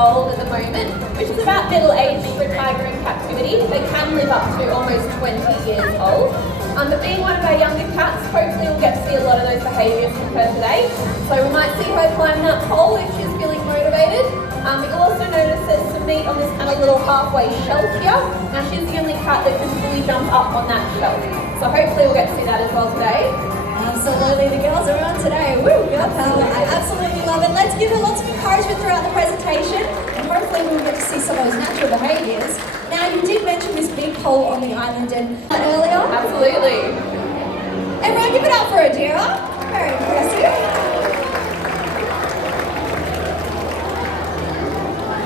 old at the moment, which is about middle age for a tiger in captivity. They can live up to almost 20 years old. But being one of our younger cats, hopefully we'll get to see a lot of those behaviours from her today. So we might see her climb that pole if she's feeling motivated. You'll also notice there's some meat on this kind of little halfway shelf here. Now she's the only cat that can fully jump up on that shelf. So hopefully we'll get to see that as well today. Absolutely, the girls are on today. Woo, girl power. I absolutely love it. Let's give her lots of encouragement throughout the presentation, and hopefully we'll get to see some of those natural behaviours. Now, you did mention this big pole on the island earlier. Absolutely. Everyone give it up for Adira. Very impressive.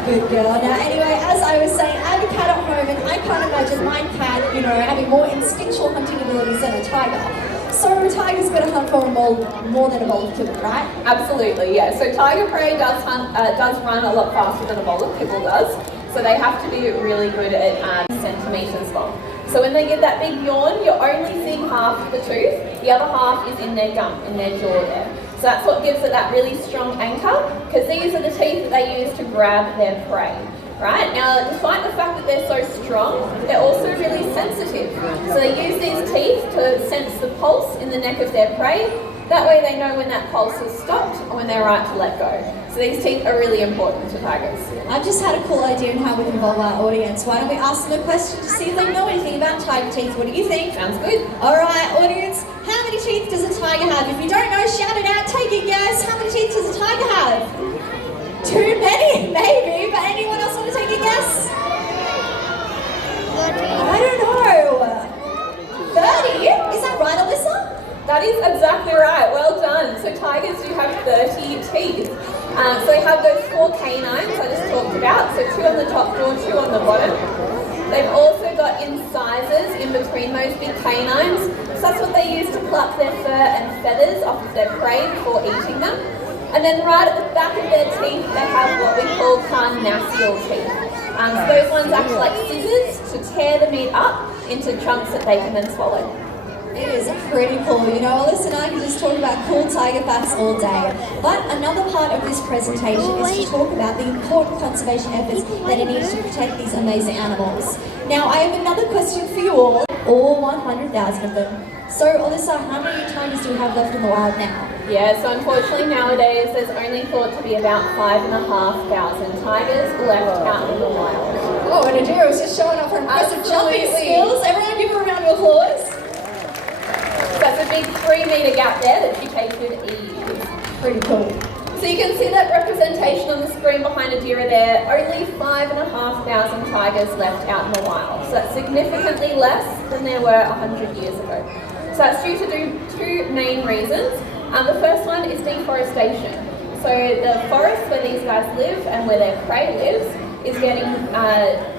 Good girl. Now, anyway, as I was saying, I have a cat at home, and I can't imagine my cat, having more instinctual hunting abilities than a tiger. So a tiger's going to hunt for more than a bowl of kibble, right? Absolutely, yeah. So tiger prey does run a lot faster than a bowl of kibble does. So they have to be really good at centimetres long. So when they give that big yawn, you're only seeing half the tooth. The other half is in their gum, in their jaw there. So that's what gives it that really strong anchor, because these are the teeth that they use to grab their prey. Right? Now, despite the fact that they're so strong, they're also really sensitive. So they use these teeth to sense the pulse in the neck of their prey. That way they know when that pulse has stopped or when they're right to let go. So these teeth are really important to tigers. I've just had a cool idea on how we can involve our audience. Why don't we ask them a question to see if they know anything about tiger teeth? What do you think? Sounds good. All right, audience, how many teeth does a tiger have? If you don't know, shout it out, take a guess. How many teeth does a tiger have? Too many, maybe, but anyone else want to take a guess? I don't know. 30? Is that right, Alyssa? That is exactly right. Well done. So tigers do have 30 teeth. So they have those 4 canines I just talked about. So 2 on the top jaw, 2 on the bottom. They've also got incisors in between those big canines. So that's what they use to pluck their fur and feathers off of their prey before eating them. And then right at the back of their teeth, they have what we call carnassial teeth. So those ones act like scissors to tear the meat up into chunks that they can then swallow. It is pretty cool. Alyssa and I can just talk about cool tiger facts all day. But another part of this presentation is to talk about the important conservation efforts that are needed to protect these amazing animals. Now, I have another question for you all 100,000 of them. So, Alyssa, how many tigers do we have left in the wild now? Yeah, so unfortunately nowadays there's only thought to be about 5,500 tigers left out in the wild. Oh, and Adira was just showing off her impressive jumping skills. Everyone give her a round of applause. That's a big 3-metre gap there that she takes with ease. Pretty cool. So you can see that representation on the screen behind Adira there. Only 5,500 tigers left out in the wild. So that's significantly less than there were 100 years ago. So that's due to 2 main reasons. The first one is deforestation. So the forest where these guys live and where their prey lives is getting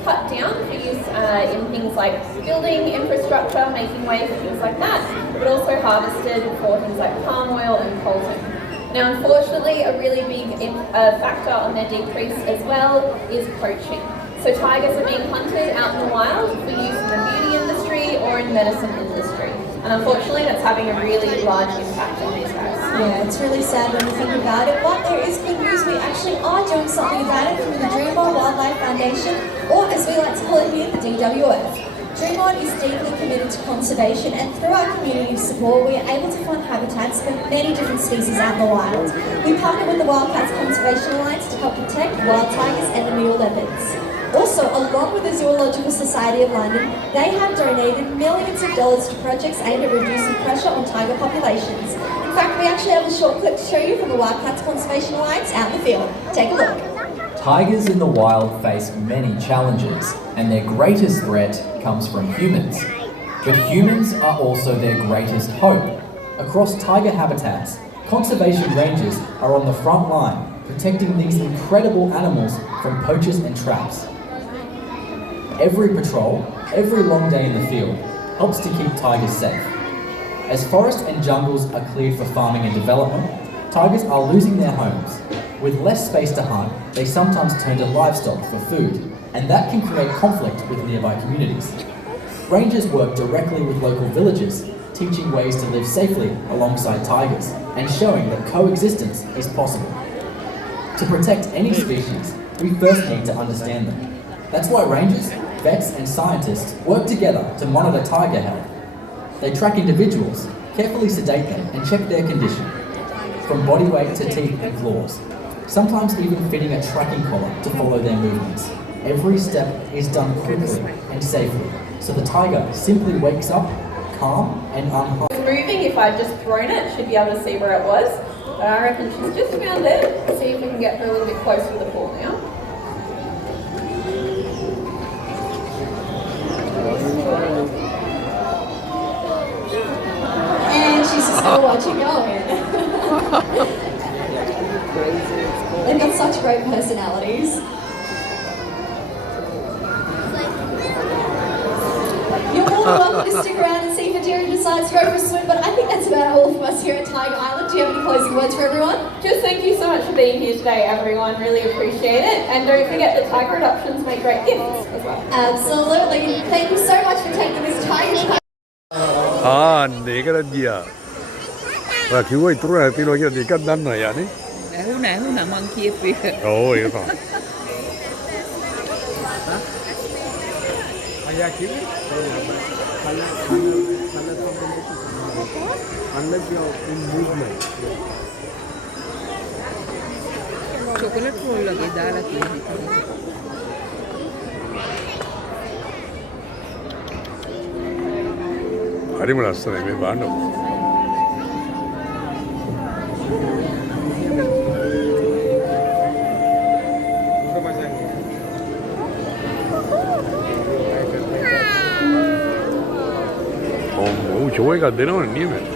cut down for use in things like building infrastructure, making way for things like that, but also harvested for things like palm oil and coltan. Now, unfortunately, a really big factor on their decrease as well is poaching. So tigers are being hunted out in the wild for use in the beauty industry or in medicine industry. And unfortunately, that's having a really large impact on these guys. Yeah, it's really sad when you think about it, but there is good news. We actually are doing something about it through the Dreamon Wildlife Foundation, or as we like to call it here, the DWF. Dreamon is deeply committed to conservation, and through our community support, we are able to fund habitats for many different species out in the wild. We partner with the Wildcats Conservation Alliance to help protect wild tigers and the mule leopards. Also, along with the Zoological Society of London, they have donated millions of dollars to projects aimed at reducing pressure on tiger populations. In fact, we actually have a short clip to show you from the Wildcats Conservation Alliance out in the field. Take a look. Tigers in the wild face many challenges, and their greatest threat comes from humans. But humans are also their greatest hope. Across tiger habitats, conservation rangers are on the front line, protecting these incredible animals from poachers and traps. Every patrol, every long day in the field, helps to keep tigers safe. As forests and jungles are cleared for farming and development, tigers are losing their homes. With less space to hunt, they sometimes turn to livestock for food, and that can create conflict with nearby communities. Rangers work directly with local villagers, teaching ways to live safely alongside tigers, and showing that coexistence is possible. To protect any species, we first need to understand them. That's why rangers, vets and scientists work together to monitor tiger health. They track individuals, carefully sedate them and check their condition, from body weight to teeth and claws, sometimes even fitting a tracking collar to follow their movements. Every step is done quickly and safely, so the tiger simply wakes up, calm and unharmed. Moving, if I'd just thrown it, she'd be able to see where it was. But I reckon she's just around there. Let's see if we can get her a little bit closer to the pool now. And she's just gonna watch it go. They've got such great personalities. You're more than welcome to stick around and see if Adira decides to go for a swim, but I think that's about all from us here at Tiger Island. Do you have any closing words for everyone? Just thank you so much for being here today, everyone. Really appreciate it. And don't forget that tiger adoptions make great gifts as well. Absolutely. Thank you so much for taking this tiger. 내가 란디야. 와, 그거 있더라. 비로게 니가 난나야 니. Huna monkey free. 오, 이거 봐. Unless you're in movement. Chocolate roll lagi dala තියෙන්නේ. හරිම ලස්සනයි මේ බාන්න. 오, 조회가 내려오는 이유면